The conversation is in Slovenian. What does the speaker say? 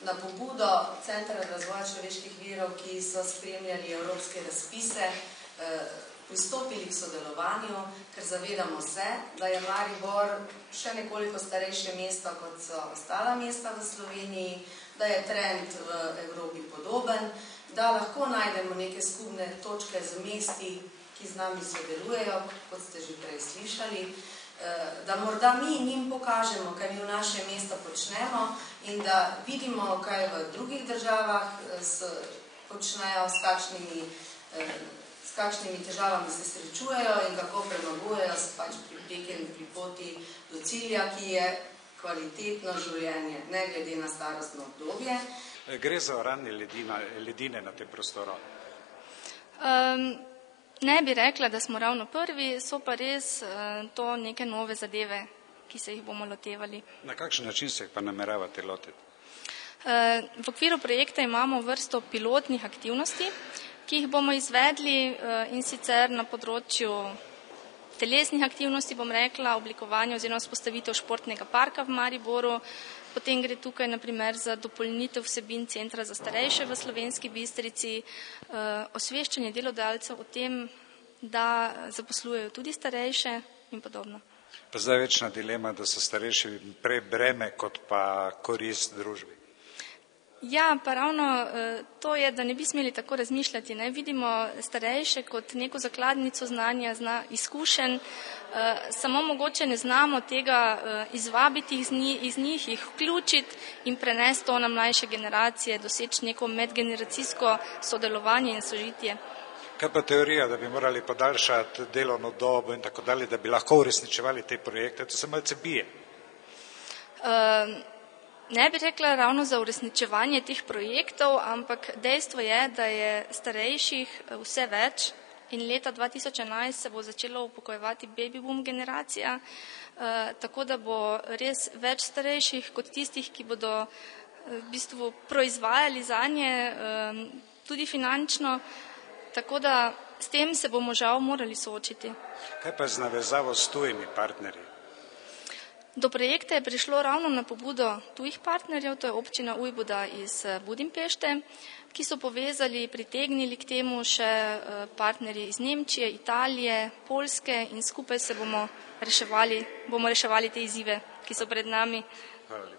Na pobudo Centra razvoja človeških virov, ki so spremljali evropske razpise, pristopili k sodelovanju, ker zavedamo se, da je Maribor še nekoliko starejše mesto, kot so ostala mesta v Sloveniji, da je trend v Evropi podoben, da lahko najdemo neke skupne točke z mesti, ki z nami sodelujejo, kot ste že prej slišali, da morda mi njim pokažemo, kaj mi v naše mesto počnemo in da vidimo, kaj v drugih državah počnejo, s kakšnimi težavami se srečujejo in kako premagujejo pač pri tekem, pri poti do cilja, ki je kvalitetno življenje, ne glede na starostno obdobje. Gre za oranje ledine na tem prostoru? Ne bi rekla, da smo ravno prvi, so pa res to neke nove zadeve, ki se jih bomo lotevali. Na kakšen način se jih pa nameravate lotiti? V okviru projekta imamo vrsto pilotnih aktivnosti, ki jih bomo izvedli in sicer na področju telesnih aktivnosti, bom rekla, oblikovanje oziroma vzpostavitev športnega parka v Mariboru. Potem gre tukaj na primer za dopolnitev vsebin Centra za starejše v Slovenski Bistrici, osveščanje delodajalcev o tem, da zaposlujejo tudi starejše in podobno. Pa zdaj večna dilema, da so starejši prej breme kot pa korist družbi. Ja, pa ravno to je, da ne bi smeli tako razmišljati. Vidimo starejše kot neko zakladnico znanja, izkušenj, samo mogoče ne znamo tega izvabiti iz njih, jih vključiti in prenesti to na mlajše generacije, doseči neko medgeneracijsko sodelovanje in sožitje. Kaj pa teorija, da bi morali podaljšati delovno dobo in tako dalje, da bi lahko uresničevali te projekte, to se malce bije? Ne bi rekla ravno za uresničevanje teh projektov, ampak dejstvo je, da je starejših vse več in leta 2011 se bo začelo upokojevati baby boom generacija, tako da bo res več starejših kot tistih, ki bodo v bistvu proizvajali zanje tudi finančno, tako da s tem se bomo žal morali soočiti. Kaj pa z navezavo s tujimi partnerji? Do projekta je prišlo ravno na pobudo tujih partnerjev, to je občina Ujbuda iz Budimpešte, ki so povezali, pritegnili k temu še partnerji iz Nemčije, Italije, Poljske in skupaj se bomo reševali te izzive, ki so pred nami. Hvala lepa.